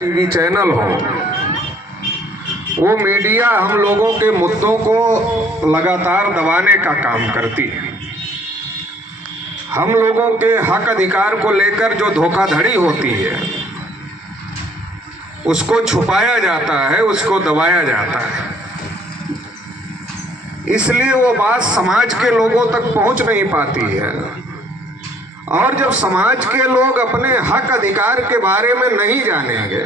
TV channel हो, वो media हम लोगों के मुद्दों को लगातार दबाने का काम करती है। हम लोगों के हक अधिकार को लेकर जो धोखाधड़ी होती है उसको छुपाया जाता है, उसको दबाया जाता है, इसलिए वो बात समाज के लोगों तक पहुंच नहीं पाती है। और जब समाज के लोग अपने हक अधिकार के बारे में नहीं जानेंगे,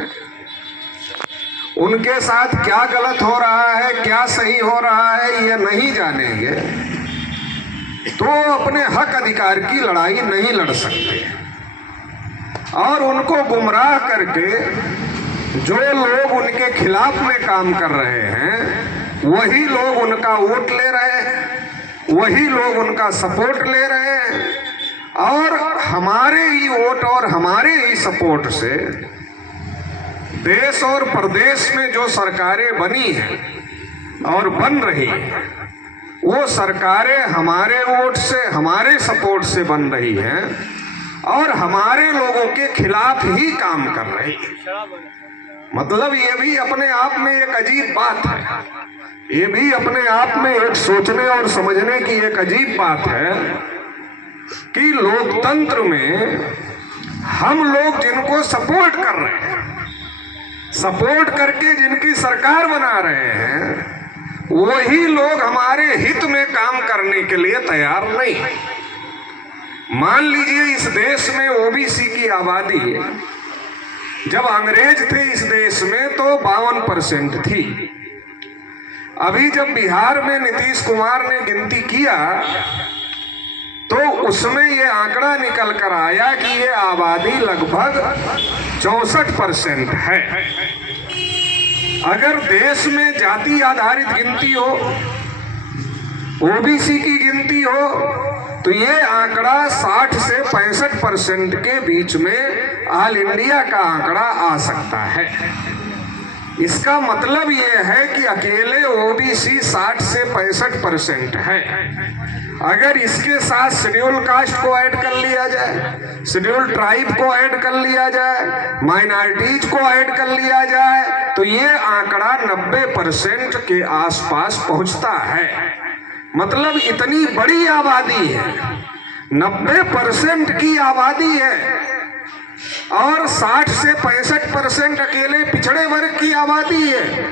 उनके साथ क्या गलत हो रहा है, क्या सही हो रहा है, ये नहीं जानेंगे, तो अपने हक अधिकार की लड़ाई नहीं लड़ सकते। और उनको गुमराह करके जो लोग उनके खिलाफ में काम कर रहे हैं, वही लोग उनका वोट ले रहे हैं, वही लोग उनका सपोर्ट ले रहे हैं। और हमारे ही वोट और हमारे ही सपोर्ट से देश और प्रदेश में जो सरकारें बनी हैं और बन रही हैं, वो सरकारें हमारे वोट से, हमारे सपोर्ट से बन रही हैं और हमारे लोगों के खिलाफ ही काम कर रही है। मतलब ये भी अपने आप में एक अजीब बात है, ये भी अपने आप में एक सोचने और समझने की एक अजीब बात है कि लोकतंत्र में हम लोग जिनको सपोर्ट कर रहे हैं, सपोर्ट करके जिनकी सरकार बना रहे हैं, वही लोग हमारे हित में काम करने के लिए तैयार नहीं। मान लीजिए इस देश में ओबीसी की आबादी जब अंग्रेज थे इस देश में तो 52% थी। अभी जब बिहार में नीतीश कुमार ने गिनती किया तो उसमें ये आंकड़ा निकल कर आया कि ये आबादी लगभग 64% है। अगर देश में जाति आधारित गिनती हो, ओबीसी की गिनती हो, तो ये आंकड़ा 60 से 65% के बीच में ऑल इंडिया का आंकड़ा आ सकता है। इसका मतलब ये है कि अकेले ओबीसी 60 से 65% है। अगर इसके साथ शेड्यूल कास्ट को ऐड कर लिया जाए, शेड्यूल ट्राइब को ऐड कर लिया जाए, माइनॉरिटीज को ऐड कर लिया जाए, तो ये आंकड़ा 90% के आसपास पहुंचता है। मतलब इतनी बड़ी आबादी है, 90% की आबादी है और 60 से 65% अकेले पिछड़े वर्ग की आबादी है।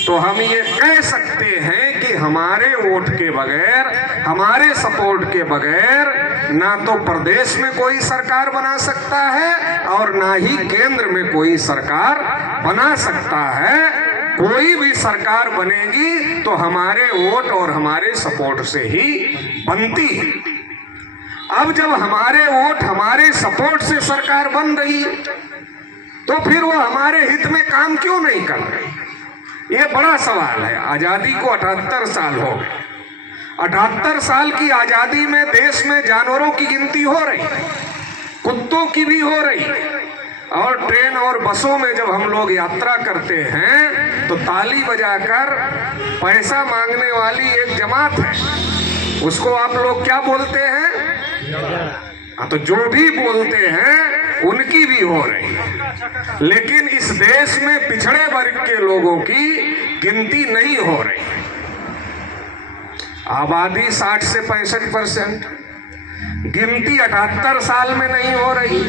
तो हम ये कह सकते हैं कि हमारे वोट के बगैर, हमारे सपोर्ट के बगैर ना तो प्रदेश में कोई सरकार बना सकता है और ना ही केंद्र में कोई सरकार बना सकता है। कोई भी सरकार बनेगी तो हमारे वोट और हमारे सपोर्ट से ही बनती है। अब जब हमारे वोट, हमारे सपोर्ट से सरकार बन रही है, तो फिर वो हमारे हित में काम क्यों नहीं कर रही? ये बड़ा सवाल है। आजादी को 78 साल हो गए। 78 साल की आजादी में देश में जानवरों की गिनती हो रही है, कुत्तों की भी हो रही है। और ट्रेन और बसों में जब हम लोग यात्रा करते हैं तो ताली बजाकर पैसा मांगने वाली एक जमात है, उसको आप लोग क्या बोलते हैं? हाँ, तो जो भी बोलते हैं उनकी भी हो रही है। लेकिन इस देश में पिछड़े वर्ग के लोगों की गिनती नहीं हो रही है। आबादी 60 से 65%, गिनती 78 साल में नहीं हो रही।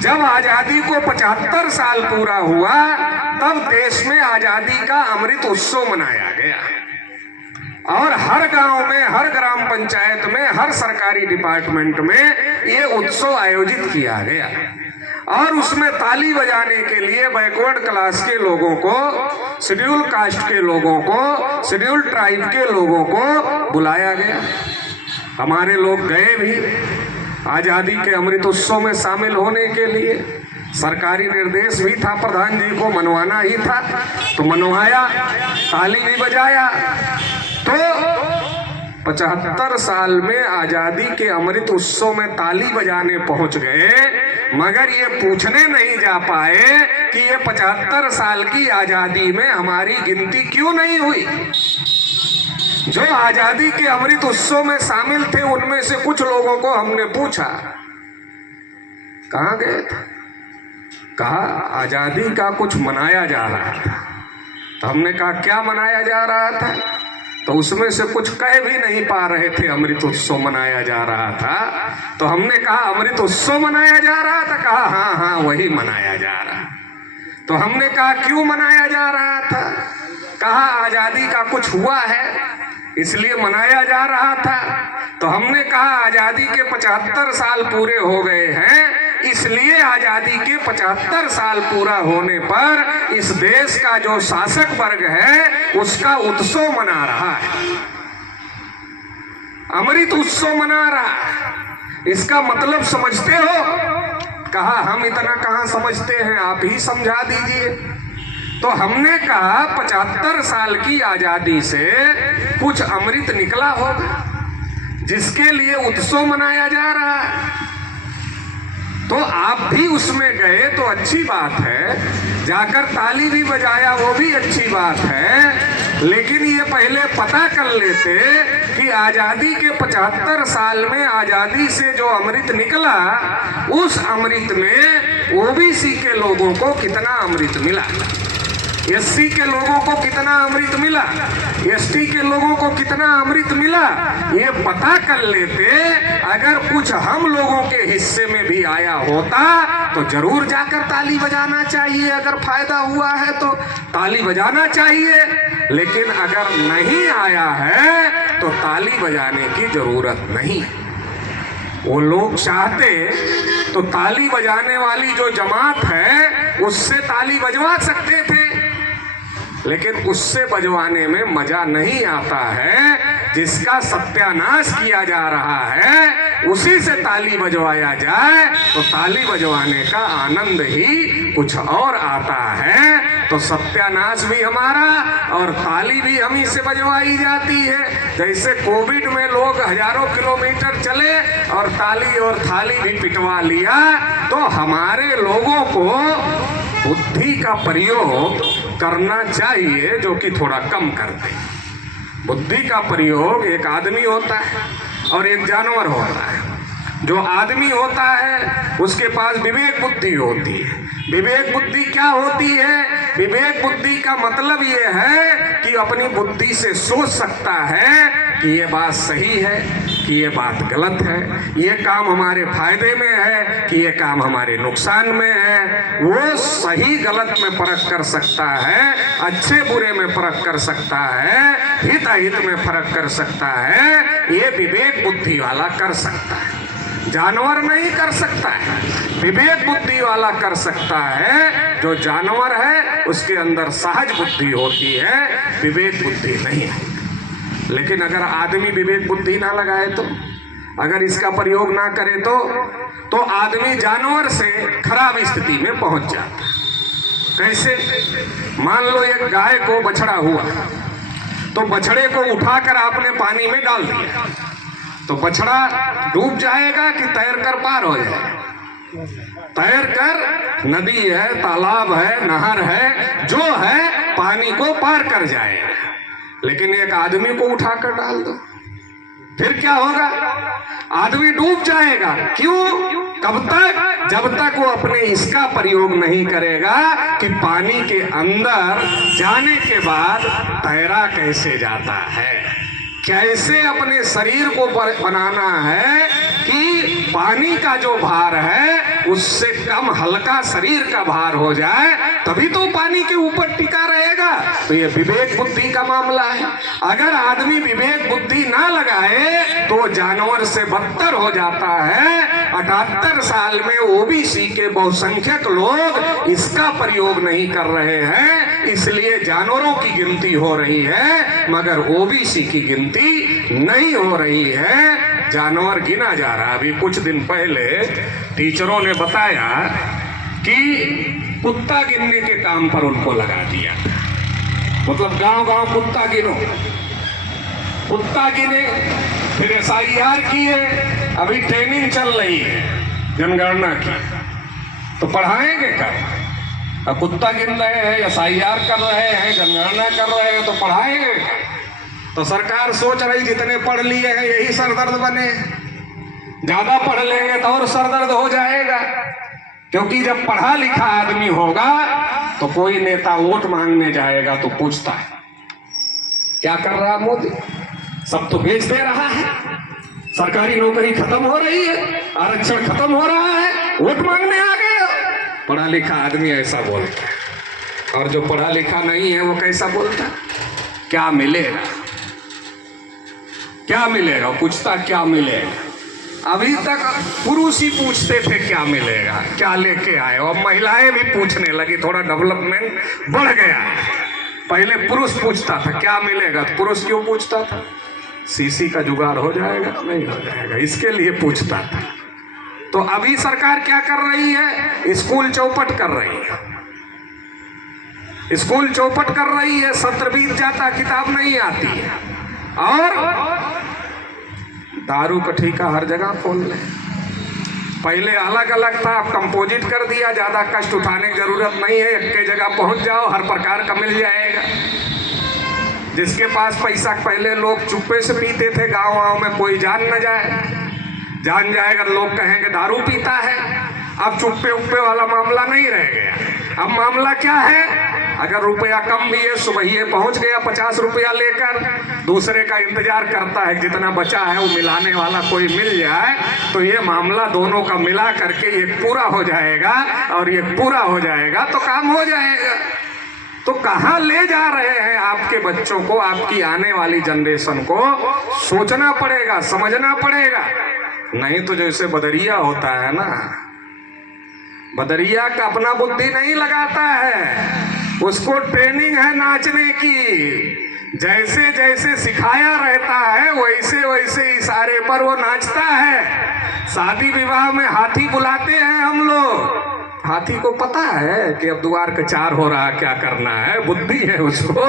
जब आजादी को 75 साल पूरा हुआ तब देश में आजादी का अमृत उत्सव मनाया गया और हर गांव में, हर ग्राम पंचायत में, हर सरकारी डिपार्टमेंट में ये उत्सव आयोजित किया गया। और उसमें ताली बजाने के लिए बैकवर्ड क्लास के लोगों को, शेड्यूल कास्ट के लोगों को, शेड्यूल ट्राइब के लोगों को बुलाया गया। हमारे लोग गए भी आजादी के अमृत उत्सव में शामिल होने के लिए। सरकारी निर्देश भी था, प्रधान जी को मनवाना ही था, तो मनवाया, ताली भी बजाया। तो 75 साल में आजादी के अमृत उत्सव में ताली बजाने पहुंच गए, मगर ये पूछने नहीं जा पाए कि ये 75 साल की आजादी में हमारी गिनती क्यों नहीं हुई। जो आजादी के अमृत उत्सव में शामिल थे उनमें से कुछ लोगों को हमने पूछा, कहाँ गए थे? कहा आजादी का कुछ मनाया जा रहा था। तो हमने कहा क्या मनाया जा रहा था? तो उसमें से कुछ कह भी नहीं पा रहे थे। अमृत उत्सव मनाया जा रहा था। तो हमने कहा अमृत उत्सव मनाया जा रहा था? कहा हाँ हाँ वही मनाया जा रहा। तो हमने कहा क्यों मनाया जा रहा था? कहा आजादी का कुछ हुआ है इसलिए मनाया जा रहा था। तो हमने कहा आजादी के 75 साल पूरे हो गए हैं, इसलिए आजादी के 75 साल पूरा होने पर इस देश का जो शासक वर्ग है उसका उत्सव मना रहा है, अमृत उत्सव मना रहा है। इसका मतलब समझते हो? कहा हम इतना कहां समझते हैं, आप ही समझा दीजिए। तो हमने कहा 75 साल की आजादी से कुछ अमृत निकला होगा जिसके लिए उत्सव मनाया जा रहा है। तो आप भी उसमें गए तो अच्छी बात है, जाकर ताली भी बजाया वो भी अच्छी बात है, लेकिन ये पहले पता कर लेते कि आजादी के 75 साल में आजादी से जो अमृत निकला उस अमृत में ओबीसी के लोगों को कितना अमृत मिला, एससी के लोगों को कितना अमृत मिला, एसटी के लोगों को कितना अमृत मिला, ये पता कर लेते। अगर कुछ हम लोगों के हिस्से में भी आया होता तो जरूर जाकर ताली बजाना चाहिए। अगर फायदा हुआ है तो ताली बजाना चाहिए, लेकिन अगर नहीं आया है तो ताली बजाने की जरूरत नहीं। वो लोग चाहते तो ताली बजाने वाली जो जमात है उससे ताली बजवा सकते थे, लेकिन उससे बजवाने में मजा नहीं आता है। जिसका सत्यानाश किया जा रहा है उसी से ताली बजवाया जाए तो ताली बजवाने का आनंद ही कुछ और आता है। तो सत्यानाश भी हमारा और ताली भी हम ही से बजवाई जाती है। जैसे कोविड में लोग हजारों किलोमीटर चले और ताली और थाली भी पिटवा लिया, तो हमारे लोगों को बुद्धि का प्रयोग करना चाहिए जो कि थोड़ा कम कर दे। बुद्धि का प्रयोग, एक आदमी होता है और एक जानवर होता है। जो आदमी होता है उसके पास विवेक बुद्धि होती है। विवेक बुद्धि क्या होती है? विवेक बुद्धि का मतलब ये है कि अपनी बुद्धि से सोच सकता है कि ये बात सही है कि ये बात गलत है, ये काम हमारे फायदे में है कि ये काम हमारे नुकसान में है। वो सही गलत में परख कर सकता है, अच्छे बुरे में परख कर सकता है, हित अहित में फर्क कर सकता है। ये विवेक बुद्धि वाला कर सकता है, जानवर नहीं कर सकता है। विवेक बुद्धि वाला कर सकता है। जो जानवर है उसके अंदर सहज बुद्धि होती है, विवेक बुद्धि नहीं है। लेकिन अगर आदमी विवेक बुद्धि ना लगाए तो, अगर इसका प्रयोग ना करे तो आदमी जानवर से खराब स्थिति में पहुंच जाता। कैसे? मान लो एक गाय को बछड़ा हुआ, तो बछड़े को उठाकर आपने पानी में डाल दिया, तो बछड़ा डूब जाएगा कि तैर कर पार हो जाएगा? तैर कर, नदी है, तालाब है, नहर है, जो है पानी को पार कर जाएगा। लेकिन एक आदमी को उठाकर डाल दो, फिर क्या होगा? आदमी डूब जाएगा। क्यों? कब तक? जब तक वो अपने इसका प्रयोग नहीं करेगा कि पानी के अंदर जाने के बाद तैरा कैसे जाता है, कैसे अपने शरीर को बनाना है कि पानी का जो भार है उससे कम हल्का शरीर का भार हो जाए, तभी तो पानी के ऊपर टिका रहेगा। तो ये विवेक बुद्धि का मामला है। अगर आदमी विवेक बुद्धि ना लगाए तो जानवर से बदतर हो जाता है। 78 साल में ओबीसी के बहुसंख्यक लोग इसका प्रयोग नहीं कर रहे हैं, इसलिए जानवरों की गिनती हो रही है मगर ओबीसी की गिनती नहीं हो रही है। जानवर गिना जा रहा। अभी कुछ दिन पहले टीचरों ने बताया कि कुत्ता गिनने के काम पर उनको लगा दिया, मतलब गांव-गांव कुत्ता गिनो, कुत्ता गिने, फिर SIR किए। अभी ट्रेनिंग चल रही है जनगणना की, तो पढ़ाएंगे क्या? अब कुत्ता गिन रहे हैं, SIR कर रहे हैं, जनगणना कर रहे हैं, तो पढ़ाएंगे? तो सरकार सोच रही जितने पढ़ लिए हैं यही सरदर्द बने, ज्यादा पढ़ लेंगे तो और सरदर्द हो जाएगा। क्योंकि जब पढ़ा लिखा आदमी होगा तो कोई नेता वोट मांगने जाएगा तो पूछता है क्या कर रहा मोदी, सब तो बेच दे रहा है, सरकारी नौकरी खत्म हो रही है, आरक्षण खत्म हो रहा है, वोट मांगने आ गए। पढ़ा लिखा आदमी ऐसा बोलता है, और जो पढ़ा लिखा नहीं है वो कैसा बोलता है, क्या मिलेगा, क्या मिलेगा, पूछता क्या मिलेगा। अभी तक पुरुष ही पूछते थे क्या मिलेगा, क्या लेके आए, और महिलाएं भी पूछने लगी, थोड़ा डेवलपमेंट बढ़ गया है। पहले पुरुष पूछता था क्या मिलेगा, तो पुरुष क्यों पूछता था, सीसी का जुगाड़ हो जाएगा, नहीं हो जाएगा, इसके लिए पूछता था। तो अभी सरकार क्या कर रही है, स्कूल चौपट कर रही है, स्कूल चौपट कर रही है, सत्र बीत जाता, किताब नहीं आती है, और दारू का ठेका हर जगह खोल ले। पहले अलग अलग था, अब कंपोजिट कर दिया, ज्यादा कष्ट उठाने की जरूरत नहीं है, एक के जगह पहुंच जाओ, हर प्रकार का मिल जाएगा। जिसके पास पैसा, पहले लोग चुप्पे से पीते थे, गांव गांव में कोई जान न जाए, जान जाएगा लोग कहेंगे दारू पीता है। अब चुप्पे उप्पे वाला मामला नहीं रह गया, अब मामला क्या है, अगर रुपया कम भी है सुबह ये पहुंच गया 50 रुपया लेकर, दूसरे का इंतजार करता है जितना बचा है वो मिलाने वाला कोई मिल जाए, तो ये मामला दोनों का मिला करके ये पूरा हो जाएगा, और ये पूरा हो जाएगा तो काम हो जाएगा। तो कहाँ ले जा रहे हैं आपके बच्चों को, आपकी आने वाली जनरेशन को सोचना पड़ेगा, समझना पड़ेगा। नहीं तो जैसे बदरिया होता है ना, बदरिया का अपना बुद्धि नहीं लगाता है, उसको ट्रेनिंग है नाचने की, जैसे जैसे सिखाया रहता है वैसे वैसे इशारे पर वो नाचता है। शादी विवाह में हाथी बुलाते हैं हम लोग, हाथी को पता है कि अब द्वार का चार हो रहा है, क्या करना है, बुद्धि है उसको,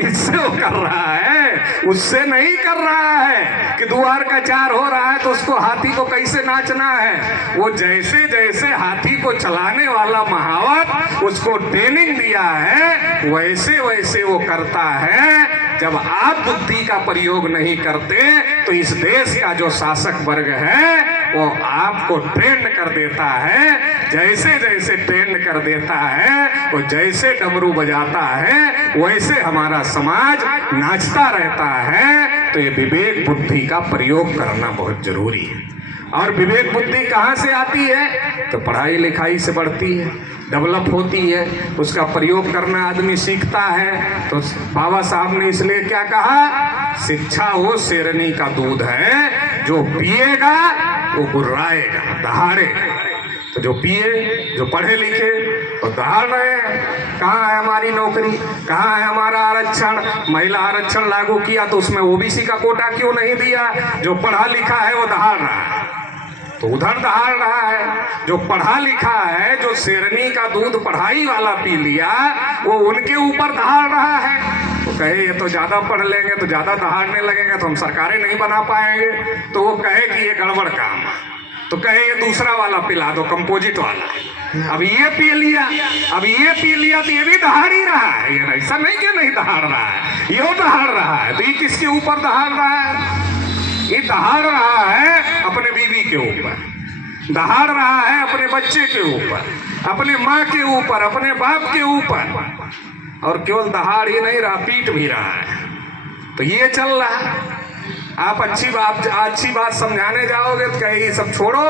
इससे वो कर रहा है, उससे नहीं कर रहा है कि द्वार का चार हो रहा है तो उसको हाथी को कैसे नाचना है। वो जैसे जैसे हाथी को चलाने वाला महावत उसको ट्रेनिंग दिया है वैसे वैसे वो करता है। जब आप बुद्धि का प्रयोग नहीं करते तो इस देश का जो शासक वर्ग है वो आपको ट्रेन कर देता है, जैसे जैसे ट्रेन कर देता है, वो जैसे डमरू बजाता है वैसे हमारा समाज नाचता रहता है। तो ये विवेक बुद्धि का प्रयोग करना बहुत जरूरी है। और विवेक बुद्धि कहाँ से आती है, तो पढ़ाई लिखाई से बढ़ती है, डेवलप होती है, उसका प्रयोग करना आदमी सीखता है। तो बाबा साहब ने इसलिए क्या कहा, शिक्षा वो शेरनी का दूध है, जो पिएगा वो गुर्राएगा, दहाड़ेगा। तो जो पिए, जो पढ़े लिखे तो दहाड़ रहे हैं। कहाँ है हमारी नौकरी, कहाँ है हमारा आरक्षण, महिला आरक्षण लागू किया तो उसमें ओबीसी का कोटा क्यों नहीं दिया। जो पढ़ा लिखा है वो दहाड़ रहा है तो उधर दहाड़ रहा है, जो पढ़ा लिखा है, जो शेरनी का दूध पढ़ाई वाला पी लिया वो उनके ऊपर दहाड़ रहा है। तो कहे ये तो ज्यादा पढ़ लेंगे तो ज्यादा दहाड़ने लगेंगे तो हम सरकारें नहीं बना पाएंगे, तो वो कहे कि ये गड़बड़ काम है, तो कहे ये दूसरा वाला पिला दो, कंपोजिट वाला। अब ये पी लिया, अब ये पी लिया तो ये भी दहाड़ ही रहा है, ये ऐसा नहीं कि नहीं दहाड़ रहा है, ये दहाड़ रहा है। तो ये किसके ऊपर दहाड़ रहा है, ये दहाड़ रहा है अपने बीवी के ऊपर, दहाड़ रहा है अपने बच्चे के ऊपर, अपने माँ के ऊपर, अपने बाप के ऊपर। और केवल दहाड़ ही नहीं रहा, पीट भी रहा है। तो ये चल रहा है। आप अच्छी बात समझाने जाओगे तो कहेगी सब छोड़ो,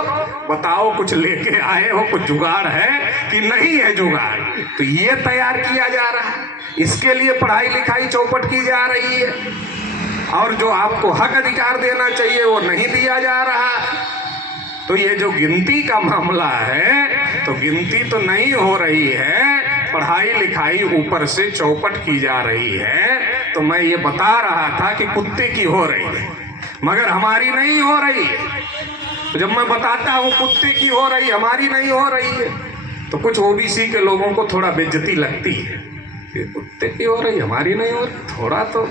बताओ कुछ लेके आए हो, कुछ जुगाड़ है कि नहीं है जुगाड़। तो ये तैयार किया जा रहा है, इसके लिए पढ़ाई लिखाई चौपट की जा रही है। और जो आपको हक अधिकार देना चाहिए वो नहीं दिया जा रहा। तो ये जो गिनती का मामला है, तो गिनती तो नहीं हो रही है, पढ़ाई लिखाई ऊपर से चौपट की जा रही है। तो मैं ये बता रहा था कि कुत्ते की हो रही है मगर हमारी नहीं हो रही है। तो जब मैं बताता हूँ कुत्ते की हो रही, हमारी नहीं हो रही है, तो कुछ ओबीसी के लोगों को थोड़ा बेइज्जती लगती है, ये कुत्ते की हो रही, हमारी नहीं हो रही। थोड़ा तो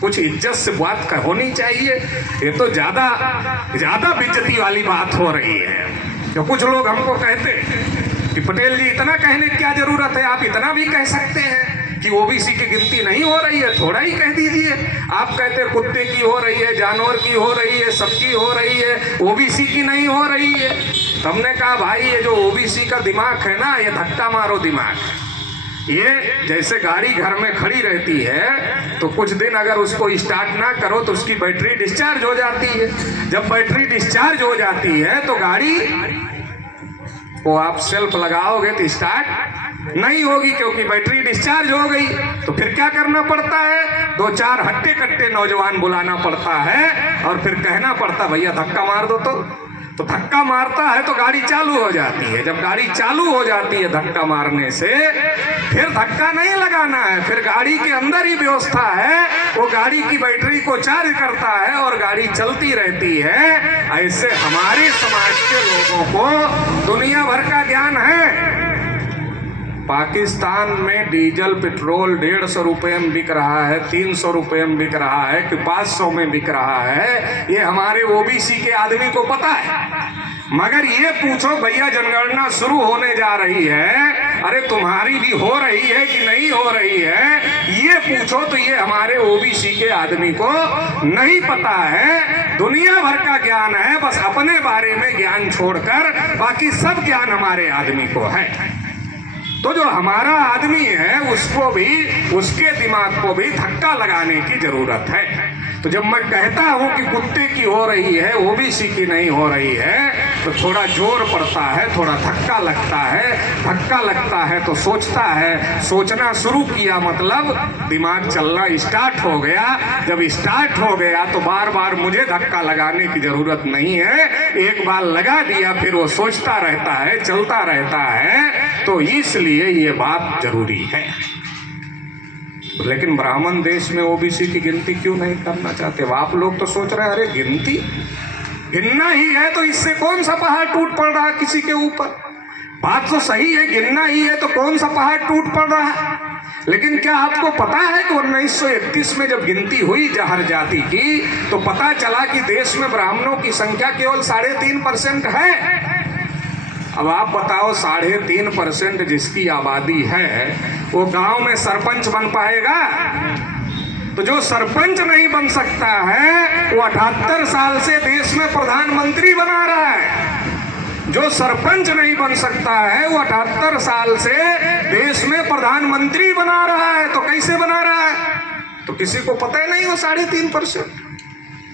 कुछ इज्जत से बात होनी चाहिए, ये तो ज्यादा बेइज्जती वाली बात हो रही है। तो कुछ लोग हमको कहते हैं कि पटेल जी इतना कहने की क्या जरूरत है, आप इतना भी कह सकते हैं कि ओबीसी की गिनती नहीं हो रही है, थोड़ा ही कह दीजिए। आप कहते हैं कुत्ते की हो रही है, जानवर की हो रही है, सबकी हो रही है, ओबीसी की नहीं हो रही है। हमने कहा भाई ये जो ओबीसी का दिमाग है ना, ये धक्का मारो दिमाग। ये जैसे गाड़ी घर में खड़ी रहती है तो कुछ दिन अगर उसको स्टार्ट ना करो तो उसकी बैटरी डिस्चार्ज हो जाती है। जब बैटरी डिस्चार्ज हो जाती है तो गाड़ी को आप सेल्फ लगाओगे तो स्टार्ट नहीं होगी, क्योंकि बैटरी डिस्चार्ज हो गई। तो फिर क्या करना पड़ता है, 2-4 हट्टे कट्टे नौजवान बुलाना पड़ता है और फिर कहना पड़ता भैया धक्का मार दो। तो धक्का मारता है तो गाड़ी चालू हो जाती है। जब गाड़ी चालू हो जाती है धक्का मारने से, फिर धक्का नहीं लगाना है, फिर गाड़ी के अंदर ही व्यवस्था है, वो गाड़ी की बैटरी को चार्ज करता है और गाड़ी चलती रहती है। ऐसे हमारे समाज के लोगों को दुनिया भर का ज्ञान है। पाकिस्तान में डीजल पेट्रोल 150 रुपये में बिक रहा है, 300 रुपये में बिक रहा है कि 500 में बिक रहा है, ये हमारे ओबीसी के आदमी को पता है। मगर ये पूछो भैया जनगणना शुरू होने जा रही है, अरे तुम्हारी भी हो रही है कि नहीं हो रही है, ये पूछो तो ये हमारे ओबीसी के आदमी को नहीं पता है। दुनिया भर का ज्ञान है, बस अपने बारे में ज्ञान छोड़कर बाकी सब ज्ञान हमारे आदमी को है। तो जो हमारा आदमी है उसको भी, उसके दिमाग को भी धक्का लगाने की जरूरत है। तो जब मैं कहता हूं कि कुत्ते की हो रही है ओबीसी की नहीं हो रही है, तो थोड़ा जोर पड़ता है, थोड़ा धक्का लगता है। धक्का लगता है तो सोचता है, सोचना शुरू किया मतलब दिमाग चलना स्टार्ट हो गया। जब स्टार्ट हो गया तो बार बार मुझे धक्का लगाने की जरूरत नहीं है, एक बार लगा दिया फिर वो सोचता रहता है, चलता रहता है। तो इसलिए ये बात जरूरी है। लेकिन ब्राह्मण देश में ओबीसी की गिनती क्यों नहीं करना चाहते? आप लोग तो सोच रहे हैं अरे गिनती गिनना ही है तो इससे कौन सा पहाड़ टूट पड़ रहा है किसी के ऊपर। बात तो सही है, गिनना ही है तो कौन सा पहाड़ टूट पड़ रहा है। लेकिन क्या आपको पता है कि 1931 में जब गिनती हुई हर जाति की, तो पता चला कि देश में ब्राह्मणों की संख्या केवल 3.5% है। अब आप बताओ 3.5% जिसकी आबादी है वो गांव में सरपंच बन पाएगा? तो जो सरपंच नहीं बन सकता है वो 78 साल से देश में प्रधानमंत्री बना रहा है। जो सरपंच नहीं बन सकता है वो 78 साल से देश में प्रधानमंत्री बना रहा है। तो कैसे बना रहा है? तो किसी को पता ही नहीं वो 3.5%,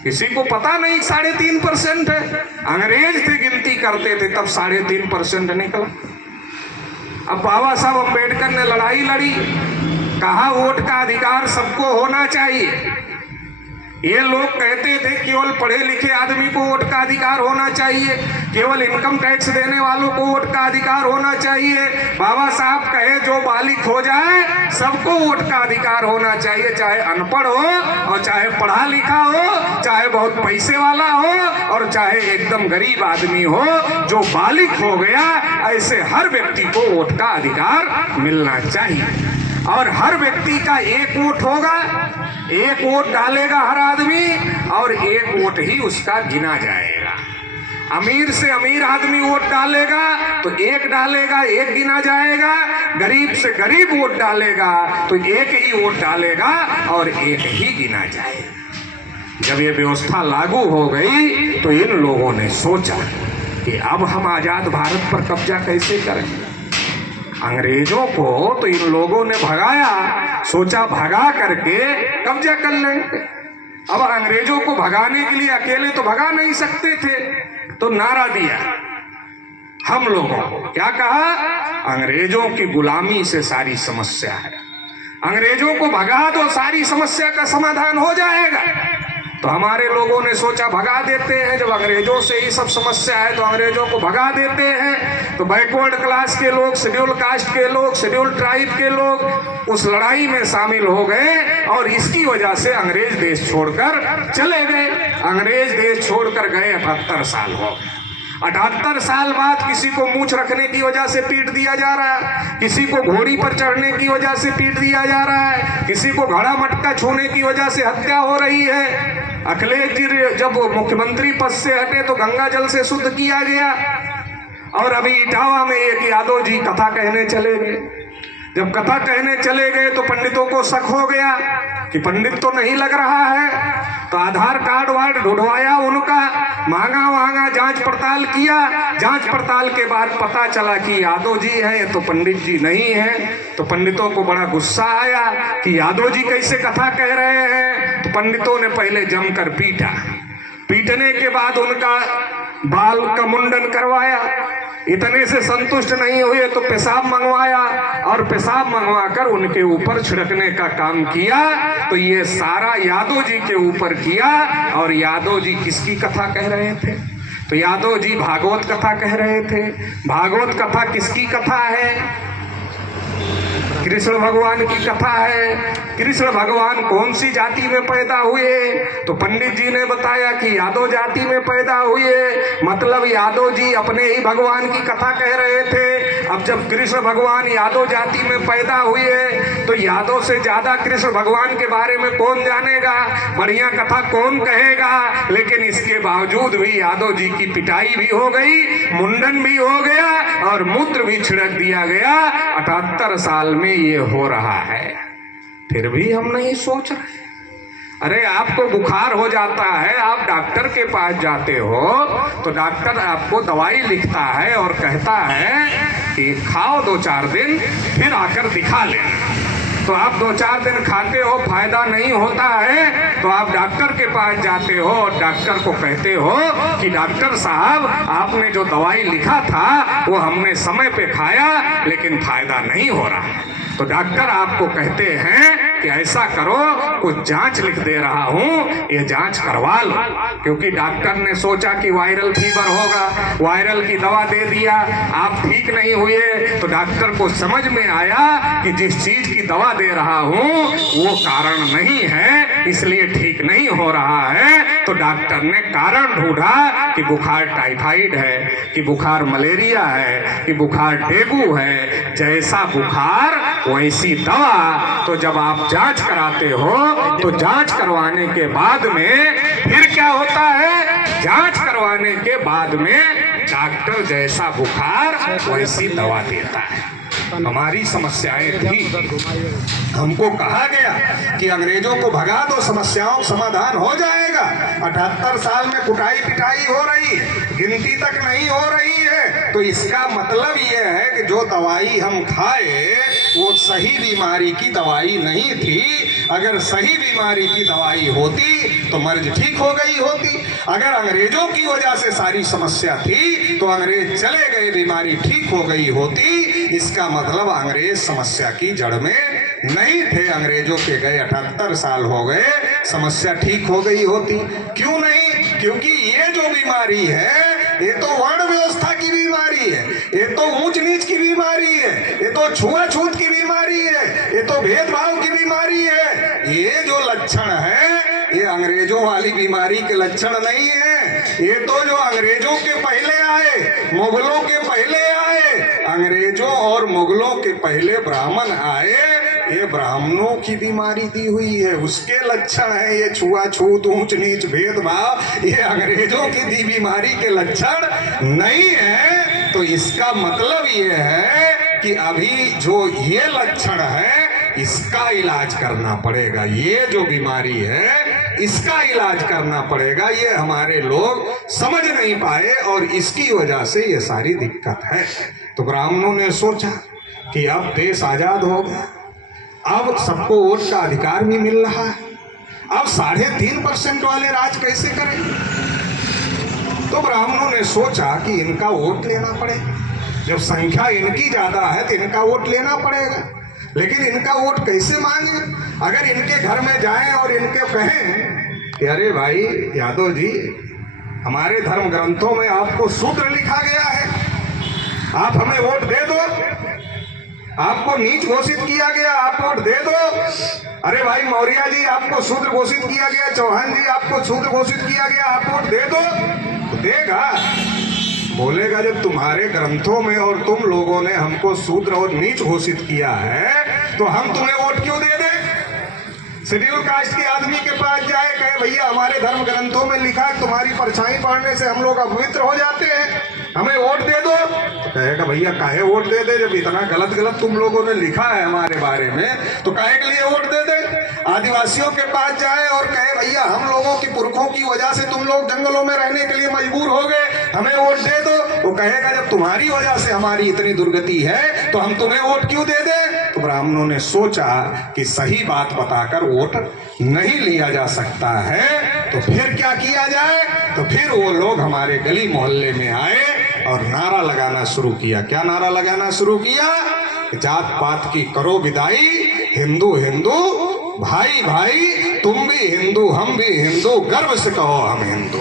किसी को पता नहीं 3.5% है। अंग्रेज थे गिनती करते थे तब 3.5% निकला। अब बाबा साहब अम्बेडकर ने लड़ाई लड़ी, कहा वोट का अधिकार सबको होना चाहिए। ये लोग कहते थे केवल पढ़े लिखे आदमी को वोट का अधिकार होना चाहिए, केवल इनकम टैक्स देने वालों को वोट का अधिकार होना चाहिए। बाबा साहब कहे जो बालिग हो जाए सबको वोट का अधिकार होना चाहिए, चाहे अनपढ़ हो और चाहे पढ़ा लिखा हो, चाहे बहुत पैसे वाला हो और चाहे एकदम गरीब आदमी हो। जो बालिग हो गया ऐसे हर व्यक्ति को वोट का अधिकार मिलना चाहिए। और हर व्यक्ति का एक वोट होगा, एक वोट डालेगा हर आदमी और एक वोट ही उसका गिना जाएगा। अमीर से अमीर आदमी वोट डालेगा तो एक डालेगा, एक गिना जाएगा। गरीब से गरीब वोट डालेगा तो एक ही वोट डालेगा और एक ही गिना जाएगा। जब ये व्यवस्था लागू हो गई तो इन लोगों ने सोचा कि अब हम आजाद भारत पर कब्जा कैसे करें। अंग्रेजों को तो इन लोगों ने भगाया, सोचा भगा करके कब्जा कर लेंगे। अब अंग्रेजों को भगाने के लिए अकेले तो भगा नहीं सकते थे, तो नारा दिया हम लोगों को। क्या कहा? अंग्रेजों की गुलामी से सारी समस्या है, अंग्रेजों को भगा दो सारी समस्या का समाधान हो जाएगा। तो हमारे लोगों ने सोचा भगा देते हैं, जब अंग्रेजों से ही सब समस्या है तो अंग्रेजों को भगा देते हैं। तो बैकवर्ड क्लास के लोग, शेड्यूल कास्ट के लोग, शेड्यूल ट्राइब के लोग उस लड़ाई में शामिल हो गए और इसकी वजह से अंग्रेज देश छोड़कर चले गए। अंग्रेज देश छोड़कर गए 78 साल हो गए। 78 साल बाद किसी को मूंछ रखने की वजह से पीट दिया जा रहा है, किसी को घोड़ी पर चढ़ने की वजह से पीट दिया जा रहा है, किसी को घड़ा मटका छूने की वजह से हत्या हो रही है। अखिलेश जी जब मुख्यमंत्री पद से हटे तो गंगा जल से शुद्ध किया गया और अभी इटावा में एक यादव जी कथा कहने चले गए। जब कथा कहने चले गए तो पंडितों को शक हो गया कि पंडित तो नहीं लग रहा है, तो आधार कार्ड वार्ड ढूंढवाया उनका मांगा वहां जांच पड़ताल किया। जांच पड़ताल के बाद पता चला कि यादव जी है तो पंडित जी नहीं है। तो पंडितों को बड़ा गुस्सा आया कि यादव जी कैसे कथा कह रहे हैं। तो पंडितों ने पहले जमकर पीटा। पीटने के बाद उनका बाल का मुंडन करवाया। इतने से संतुष्ट नहीं हुए तो पेशाब मंगवाया और पेशाब मंगवाकर उनके ऊपर छिड़कने का काम किया। तो ये सारा यादव जी के ऊपर किया। और यादव जी किसकी कथा कह रहे थे? तो यादव जी भागवत कथा कह रहे थे। भागवत कथा किसकी कथा है? कृष्ण भगवान की कथा है। कृष्ण भगवान कौन सी जाति में पैदा हुए? तो पंडित जी ने बताया कि यादव जाति में पैदा हुए। मतलब यादव जी अपने ही भगवान की कथा कह रहे थे। अब जब कृष्ण भगवान यादव जाति में पैदा हुए तो यादव से ज्यादा कृष्ण भगवान के बारे में कौन जानेगा? बढ़िया कथा कौन कहेगा? लेकिन इसके बावजूद भी यादव जी की पिटाई भी हो गई, मुंडन भी हो गया और मूत्र भी छिड़क दिया गया। 78 साल में ये हो रहा है, फिर भी हम नहीं सोच रहे। अरे आपको बुखार हो जाता है, आप डॉक्टर के पास जाते हो तो डॉक्टर आपको दवाई लिखता है और कहता है कि खाओ 2-4 दिन, फिर आकर दिखा लेना। तो आप 2-4 दिन खाते हो, फायदा नहीं होता है तो आप डॉक्टर के पास जाते हो और डॉक्टर को कहते हो कि डॉक्टर साहब आपने जो दवाई लिखा था वो हमने समय पे खाया लेकिन फायदा नहीं हो रहा है। तो डॉक्टर आपको कहते हैं कि ऐसा करो, कुछ जांच लिख दे रहा हूं, ये जांच करवा लो। क्योंकि डॉक्टर ने सोचा कि वायरल फीवर होगा, वायरल की दवा दे दिया, आप ठीक नहीं हुए। तो डॉक्टर को समझ में आया कि जिस चीज की दवा दे रहा हूं वो कारण नहीं है, इसलिए ठीक नहीं हो रहा है। तो डॉक्टर ने कारण ढूंढा कि बुखार टाइफाइड है, कि बुखार मलेरिया है, कि बुखार डेंगू है। जैसा बुखार वैसी दवा। तो जब आप जांच कराते हो तो जांच करवाने के बाद में फिर क्या होता है? जांच करवाने के बाद में डॉक्टर जैसा बुखार वैसी दवा देता है। हमारी समस्याएं थी, हमको कहा गया कि अंग्रेजों को भगा दो, समस्याओं का समाधान हो जाएगा। 78 साल में कुटाई पिटाई हो रही है, गिनती तक नहीं हो रही है। तो इसका मतलब यह है कि जो दवाई हम खाए वो सही बीमारी की दवाई नहीं थी। अगर सही बीमारी की दवाई होती तो मर्ज ठीक हो गई होती। अगर अंग्रेजों की वजह से सारी समस्या थी तो अंग्रेज चले गए, बीमारी ठीक हो गई होती। इसका मतलब अंग्रेज समस्या की जड़ में नहीं थे। अंग्रेजों के गए 78 साल हो गए, समस्या ठीक हो गई होती। क्यों नहीं? क्योंकि ये जो बीमारी है ये तो वर्ण व्यवस्था की बीमारी है, ये तो ऊंच नीच की बीमारी है, ये तो छुआछूत की बीमारी है, ये तो भेदभाव की बीमारी है। ये जो लक्षण है ये अंग्रेजों वाली बीमारी के लक्षण नहीं है। ये तो जो अंग्रेजों के पहले आए, मुगलों के पहले आए, अंग्रेजों और मुगलों के पहले ब्राह्मण आए, ये ब्राह्मणों की बीमारी दी हुई है, उसके लक्षण है ये छुआछूत, ऊंच नीच, भेदभाव। ये अंग्रेजों की दी बीमारी के लक्षण नहीं है। तो इसका मतलब ये है कि अभी जो ये लक्षण है इसका इलाज करना पड़ेगा। ये जो बीमारी है इसका इलाज करना पड़ेगा। ये हमारे लोग समझ नहीं पाए और इसकी वजह से ये सारी दिक्कत है। तो ब्राह्मणों ने सोचा कि अब देश आजाद हो गया, अब सबको वोट का अधिकार भी मिल रहा है, अब 3.5% वाले राज कैसे करें? तो ब्राह्मणों ने सोचा कि इनका वोट लेना पड़ेगा। जब संख्या इनकी ज्यादा है तो इनका वोट लेना पड़ेगा। लेकिन इनका वोट कैसे मांगे? अगर इनके घर में जाएं और इनके कहें कि अरे भाई यादव जी, हमारे धर्म ग्रंथों में आपको शूद्र लिखा गया है, आप हमें वोट दे दो, आपको नीच घोषित किया गया, आप वोट दे दो। अरे भाई मौर्य जी, आपको शूद्र घोषित किया गया, चौहान जी आपको शूद्र घोषित किया गया, आप वोट दे दो। तो देगा, बोलेगा जब तुम्हारे ग्रंथों में और तुम लोगों ने हमको शूद्र और नीच घोषित किया है तो हम तुम्हें वोट क्यों दे दें? शेड्यूल कास्ट के आदमी के पास जाए, कहे भैया हमारे धर्म ग्रंथों में लिखा है तुम्हारी परछाई पढ़ने से हम लोग अपवित्र हो जाते हैं, हमें वोट दे दो। तो कहेगा भैया काहे वोट दे दे, जब इतना गलत तुम लोगों ने लिखा है हमारे बारे में तो काहे के लिए वोट दे दे? आदिवासियों के पास जाए और कहे भैया हम लोगों की पुरखों की वजह से तुम लोग जंगलों में रहने के लिए मजबूर हो गए, हमें वोट दे दो, वो कहेगा जब तुम्हारी वजह से हमारी इतनी दुर्गति है तो हम तुम्हें वोट क्यों दे दें। तो ब्राह्मणों ने सोचा कि सही बात बताकर वोट नहीं लिया जा सकता है, तो फिर क्या किया जाए। तो फिर वो लोग हमारे गली मोहल्ले में आए और नारा लगाना शुरू किया। क्या नारा लगाना शुरू किया? जात पात की करो विदाई, हिंदू हिंदू भाई भाई, तुम भी हिंदू हम भी हिंदू, गर्व से कहो हम हिंदू।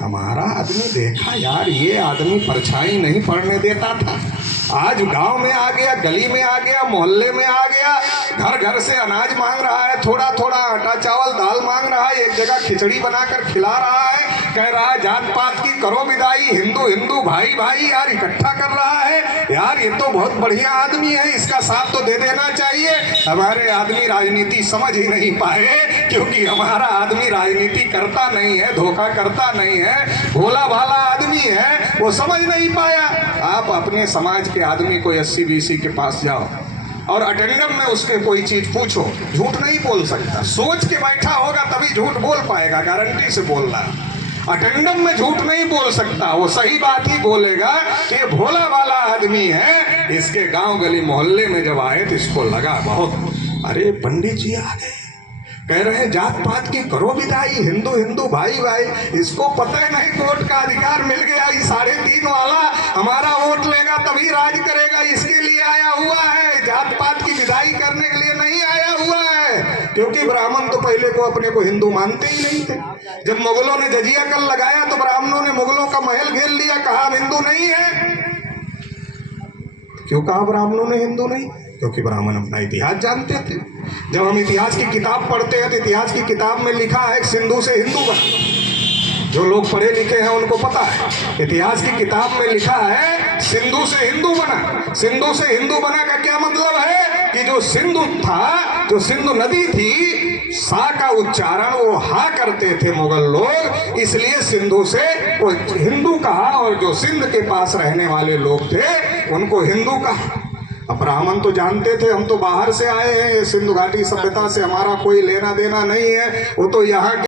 हमारा आदमी देखा यार, ये आदमी परछाई नहीं पड़ने देता था, आज गांव में आ गया, गली में आ गया, मोहल्ले में आ गया, घर घर से अनाज मांग रहा है, थोड़ा थोड़ा आटा चावल दाल मांग रहा है, एक जगह खिचड़ी बनाकर खिला रहा है, कह रहा है जात पात की करो विदाई, हिंदू हिंदू भाई भाई, यार इकट्ठा कर रहा है। यार ये तो बहुत बढ़िया आदमी है, इसका साथ तो दे देना चाहिए। हमारे आदमी राजनीति समझ ही नहीं पाए, क्योंकि हमारा आदमी राजनीति करता नहीं है, धोखा करता नहीं है, भोला भाला आदमी है, वो समझ नहीं पाया। आप अपने समाज के आदमी को 80-20 के पास जाओ और अटेंडम में उसके कोई चीज पूछो, झूठ नहीं बोल सकता, सोच के बैठा होगा तभी झूठ बोल पाएगा, गारंटी से बोल रहा है। अटेंडम में झूठ नहीं बोल सकता, वो सही बात ही बोलेगा कि ये भोला वाला आदमी है। इसके गांव गली मोहल्ले में जब आए तो इसको लगा बहुत, अरे पंडित जी आ गए, कह रहे हैं जात पात की करो विदाई, हिंदू हिंदू भाई भाई, इसको पता ही नहीं वोट का अधिकार मिल गया, ये 3.5 वाला हमारा वोट लेगा तभी राज करेगा, इसके लिए आया हुआ है, जात पात की विदाई करने के लिए नहीं आया हुआ है। क्योंकि ब्राह्मण तो पहले को अपने को हिंदू मानते ही नहीं थे। जब मुगलों ने जजिया कर लगाया तो ब्राह्मणों ने मुगलों का महल घेर लिया, कहा हम हिंदू नहीं है। क्यों कहा ब्राह्मणों ने हिंदू नहीं? क्योंकि ब्राह्मण अपना इतिहास जानते थे। जब हम इतिहास की किताब पढ़ते हैं तो इतिहास की किताब में लिखा है सिंधु से हिंदू बना। जो लोग पढ़े लिखे हैं उनको पता है, इतिहास की किताब में लिखा है सिंधु से हिंदू बना। सिंधु से हिंदू बना का क्या मतलब है कि जो सिंधु था, जो सिंधु नदी थी, सा का उच्चारण वो हा करते थे मुगल लोग, इसलिए सिंधु से वो हिंदू कहा, और जो सिंध के पास रहने वाले लोग थे उनको हिंदू कहा। अब ब्राह्मण तो जानते थे हम तो बाहर से आए हैं, सिंधु घाटी सभ्यता से हमारा कोई लेना देना नहीं है, वो तो यहाँ